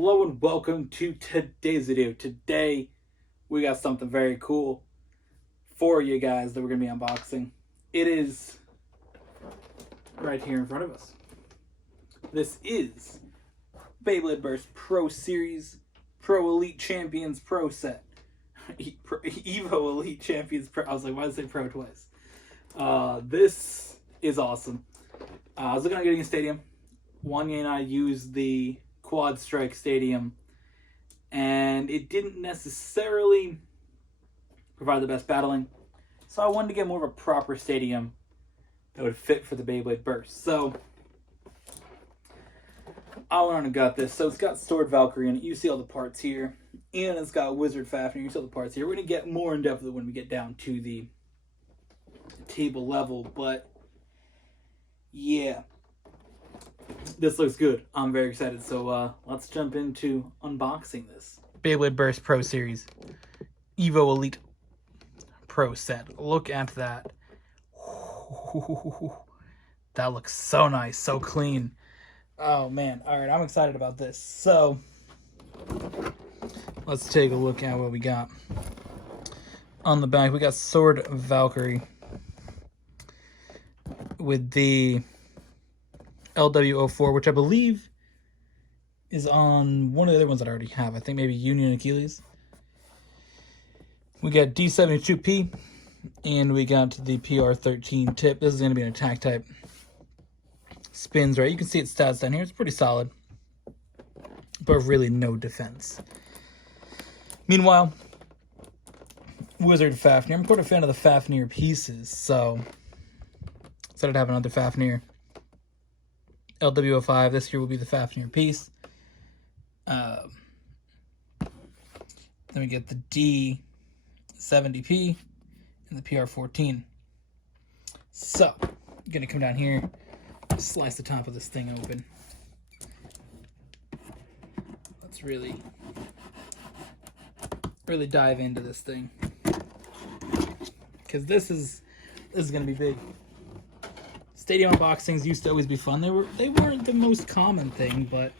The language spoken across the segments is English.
Hello and welcome to today's video. Today we got something very cool for you guys that we're going to be unboxing. It is right here in front of us. This is Beyblade Burst Pro Series Pro Elite Champions Pro Set. Evo Elite Champions Pro. I was like, why did I say Pro twice? This is awesome. I was looking at getting a stadium. Wanyá and I used the Quad Strike Stadium, and it didn't necessarily provide the best battling, so I wanted to get more of a proper stadium that would fit for the Beyblade Burst. So I went on and got this. So it's got Sword Valkyrie in it. You see all the parts here, and it's got Wizard Fafnir. You see all the parts here. We're going to get more in depth when we get down to the table level, but yeah. This looks good. I'm very excited. So let's jump into unboxing this. Beyblade Burst Pro Series Evo Elite Pro Set. Look at that. That looks so nice, so clean. Oh man. Alright, I'm excited about this. So let's take a look at what we got. On the back, we got Sword Valkyrie with the LW04, which I believe is on one of the other ones that I already have. I think maybe Union Achilles. We got D72P, and we got the PR13 tip. This is going to be an attack type. Spins, right? You can see its stats down here. It's pretty solid, but really no defense. Meanwhile, Wizard Fafnir. I'm quite a fan of the Fafnir pieces, so instead of having another Fafnir, LW05, this here will be the Fafnir piece. Then we get the D70P and the PR14. So, I'm going to come down here, slice the top of this thing open. Let's really dive into this thing, because this is going to be big. Stadium unboxings used to always be fun. They weren't the most common thing, but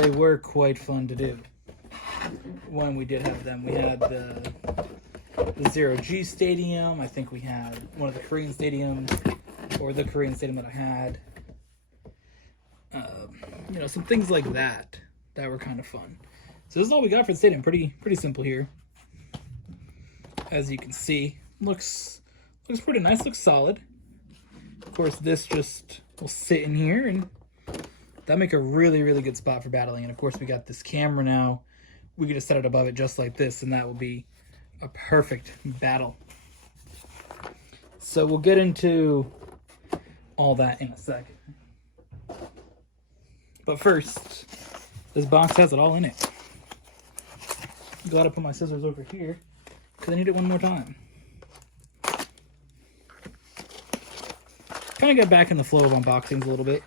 they were quite fun to do when we did have them. We had the Zero G Stadium. I think we had one of the Korean stadiums, or the Korean stadium that I had. You know, some things like that were kind of fun. So this is all we got for the stadium. Pretty simple here. As you can see, looks pretty nice, looks solid. Of course, this just will sit in here, and that'll make a really good spot for battling. And of course, we got this camera now. We can just set it above it just like this, and that will be a perfect battle. So we'll get into all that in a second. But first, this box has it all in it. I'm glad I put my scissors over here, because I need it one more time. Kind of got back in the flow of unboxings a little bit.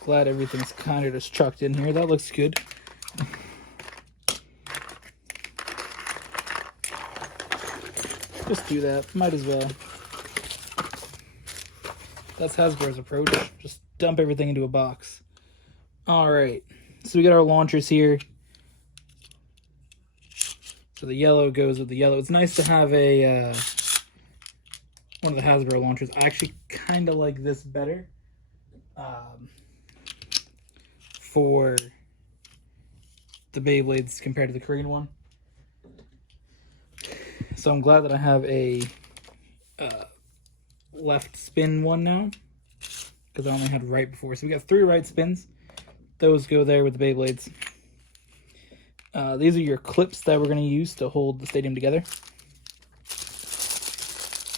Glad everything's kind of just chucked in here. That looks good. Just do that. Might as well. That's Hasbro's approach. Just dump everything into a box. Alright. So we got our launchers here. So the yellow goes with the yellow. It's nice to have a one of the Hasbro launchers. I actually kind of like this better for the Beyblades compared to the Korean one. So I'm glad that I have a left spin one now, because I only had right before. So we got 3 right spins. Those go there with the Beyblades. These are your clips that we're going to use to hold the stadium together.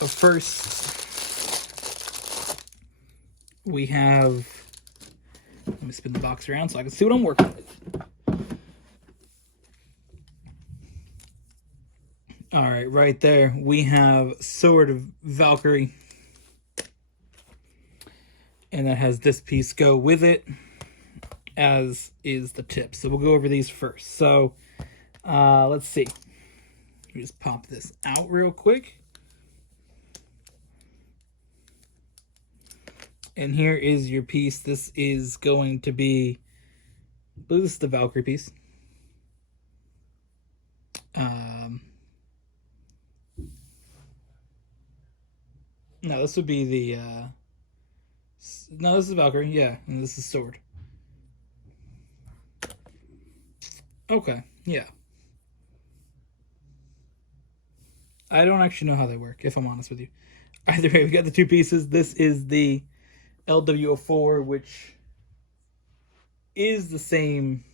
But first, we have, let me spin the box around so I can see what I'm working with. Alright, right there, we have Sword Valkyrie. And that has this piece go with it, as is the tip. So we'll go over these first. So, let's see. Let me just pop this out real quick. And here is your piece. This is going to be I believe this is the Valkyrie piece. No, this would be the no, this is Valkyrie, yeah, and this is Sword. Okay, yeah. I don't actually know how they work, if I'm honest with you. Either way, we got the two pieces. This is the LWO4, which is the same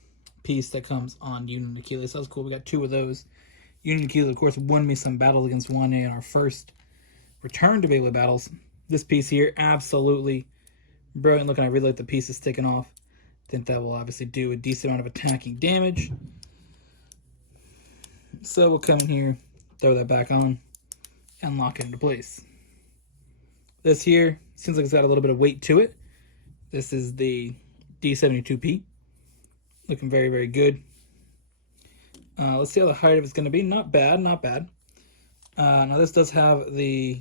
piece that comes on Union and Achilles. So that's cool. We got two of those. Union and Achilles, of course, won me some battles against Wanyá in our first return to Beyblade battles. This piece here, absolutely brilliant looking. I really like the pieces sticking off. I think that will obviously do a decent amount of attacking damage. So we'll come in here, throw that back on, and lock it into place. This here seems like it's got a little bit of weight to it. This is the D72P. Looking very, very good. Let's see how the height of it's going to be. Not bad, not bad. Now this does have the...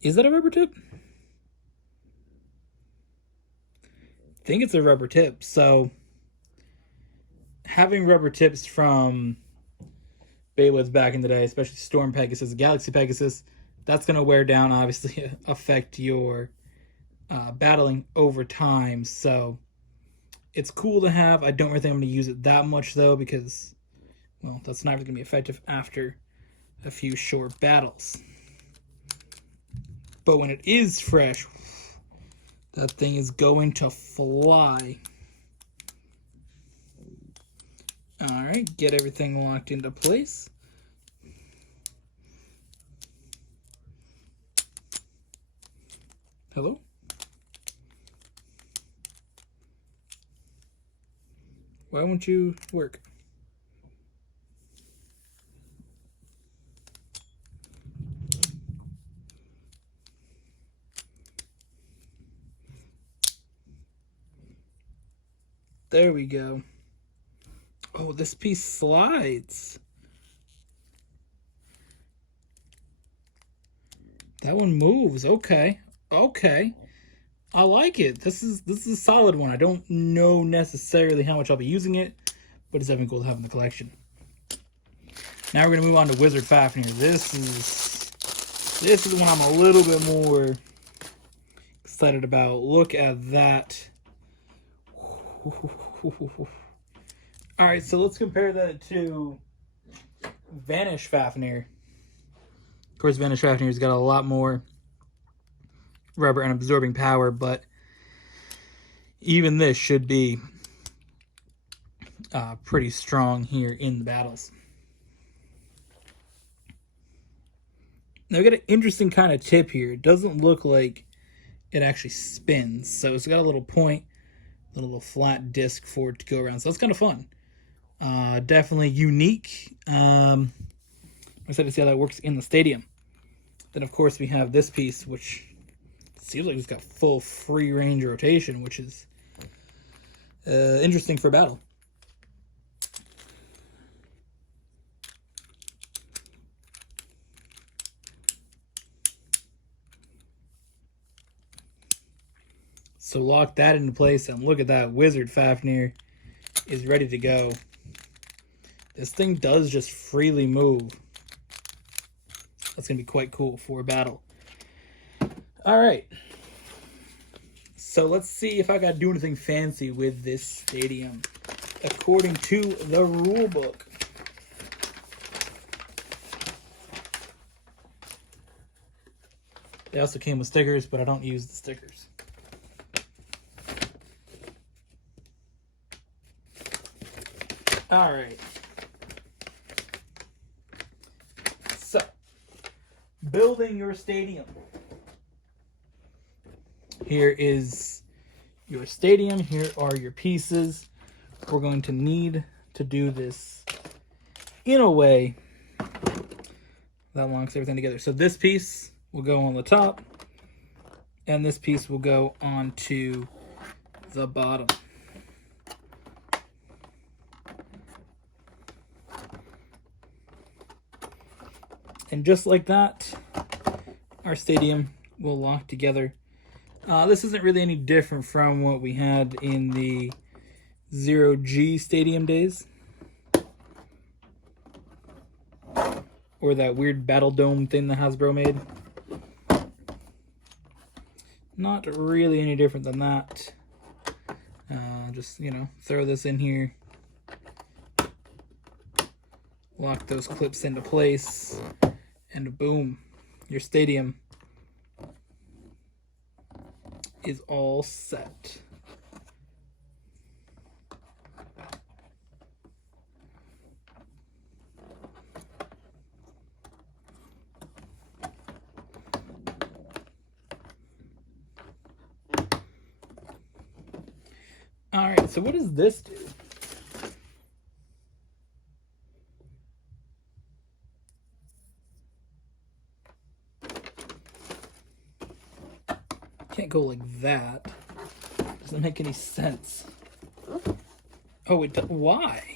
Is that a rubber tip? I think it's a rubber tip. So having rubber tips from Beyblades back in the day, especially Storm Pegasus, Galaxy Pegasus, that's going to wear down, obviously affect your battling over time. So it's cool to have. I don't really think I'm going to use it that much, though, because, well, that's not really going to be effective after a few short battles. But when it is fresh, that thing is going to fly. All right, get everything locked into place. Hello? Why won't you work? There we go. Oh, this piece slides. That one moves. Okay. Okay. I like it. This is a solid one. I don't know necessarily how much I'll be using it, but it's definitely cool to have in the collection. Now we're gonna move on to Wizard Fafnir. This is the one I'm a little bit more excited about. Look at that. Alright, so let's compare that to Vanish Fafnir. Of course, Vanish Fafnir's got a lot more rubber and absorbing power, but even this should be pretty strong here in the battles. Now we got an interesting kind of tip here. It doesn't look like it actually spins, so it's got a little point, a little flat disc for it to go around. So that's kind of fun. Definitely unique. I'm excited to see how that works in the stadium. Then of course we have this piece, which seems like it's got full free range rotation, which is interesting for battle. So lock that into place, and look at that. Wizard Fafnir is ready to go. This thing does just freely move. That's going to be quite cool for a battle. All right. So let's see if I got to do anything fancy with this stadium according to the rule book. They also came with stickers, but I don't use the stickers. All right. So, building your stadium. Here is your stadium. Here are your pieces. We're going to need to do this in a way that locks everything together. So this piece will go on the top, and this piece will go onto the bottom. And just like that, our stadium will lock together. This isn't really any different from what we had in the 0G Stadium days. Or that weird Battle Dome thing that Hasbro made. Not really any different than that. Just, you know, throw this in here. Lock those clips into place. And boom, your stadium is all set. Alright, so what does this do? Can't go like that. Doesn't make any sense. Oh, it does. Why?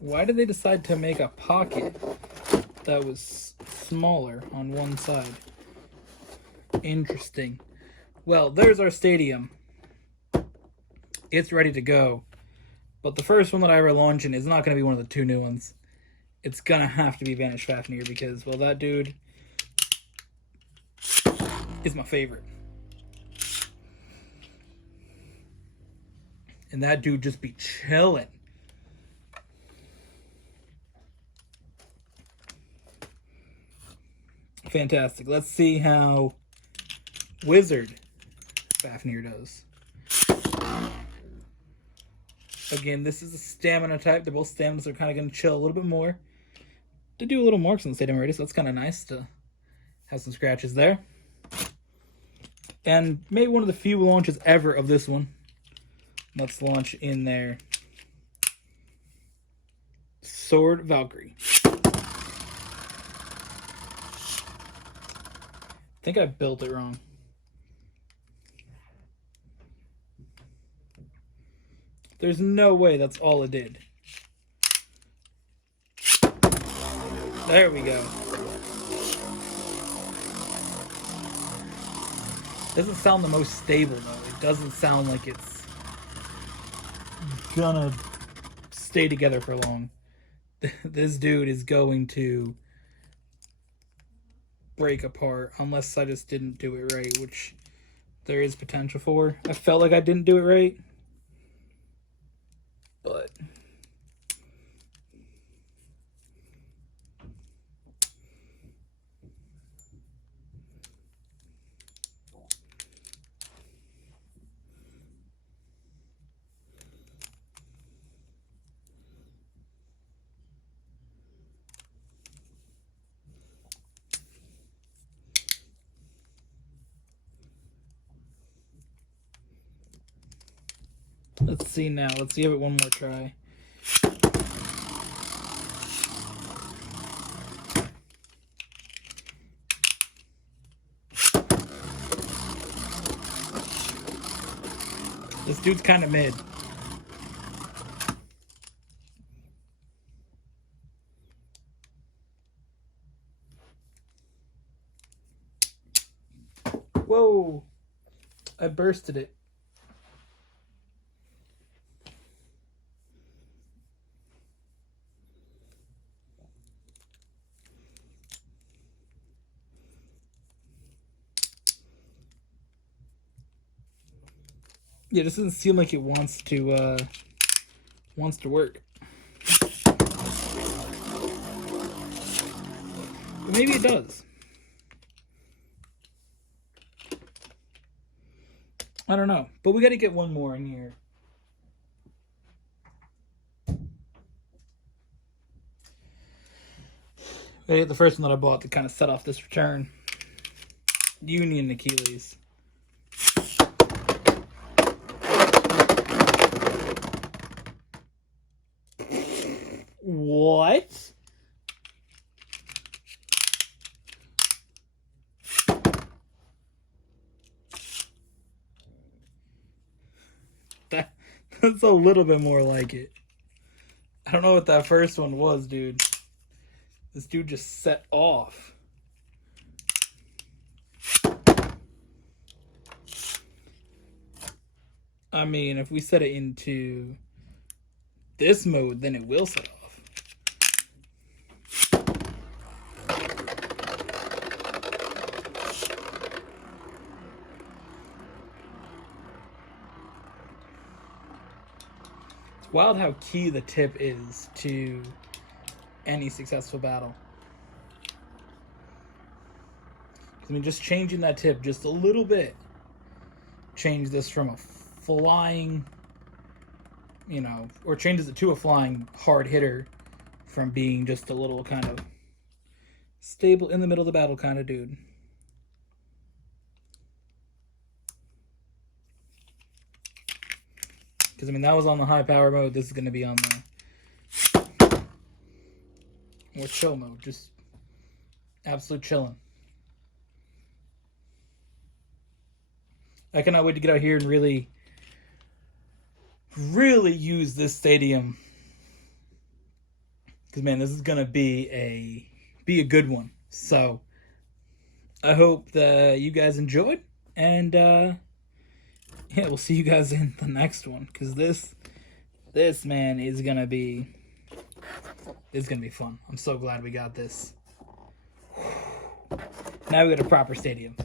Why did they decide to make a pocket that was smaller on one side? Interesting. Well, there's our stadium. It's ready to go. But the first one that I ever launching is not going to be one of the two new ones. It's going to have to be Vanish Fafnir because, well, that dude is my favorite. And that dude just be chilling. Fantastic. Let's see how Wizard Fafnir does. Again, this is a stamina type. They're both staminas. They're kind of going to chill a little bit more. To do a little more on the stadium already, so that's kind of nice to have some scratches there. And maybe one of the few launches ever of this one. Let's launch in there. Sword Valkyrie. I think I built it wrong. There's no way that's all it did. There we go. Doesn't sound the most stable though. It doesn't sound like it's gonna stay together for long. This dude is going to break apart unless I just didn't do it right, which there is potential for. I felt like I didn't do it right, but let's see now. Let's give it one more try. This dude's kind of mid. Whoa! I bursted it. Yeah, this doesn't seem like it wants to work. But maybe it does. I don't know. But we got to get one more in here. The first one that I bought to kind of set off this return. Union Achilles. What? That's a little bit more like it. I don't know what that first one was, dude. This dude just set off. I mean, if we set it into this mode, then it will set off. It's wild how key the tip is to any successful battle. I mean, just changing that tip just a little bit, change this from a flying, you know, or changes it to a flying hard hitter from being just a little kind of stable in the middle of the battle kind of dude. Because, I mean, that was on the high power mode. This is going to be on the more chill mode. Just absolute chilling. I cannot wait to get out here and really use this stadium. Because, man, this is going to be a good one. So, I hope that you guys enjoyed. And, yeah, we'll see you guys in the next one. Because this, man, is going to be... It's going to be fun. I'm so glad we got this. Now we got a proper stadium.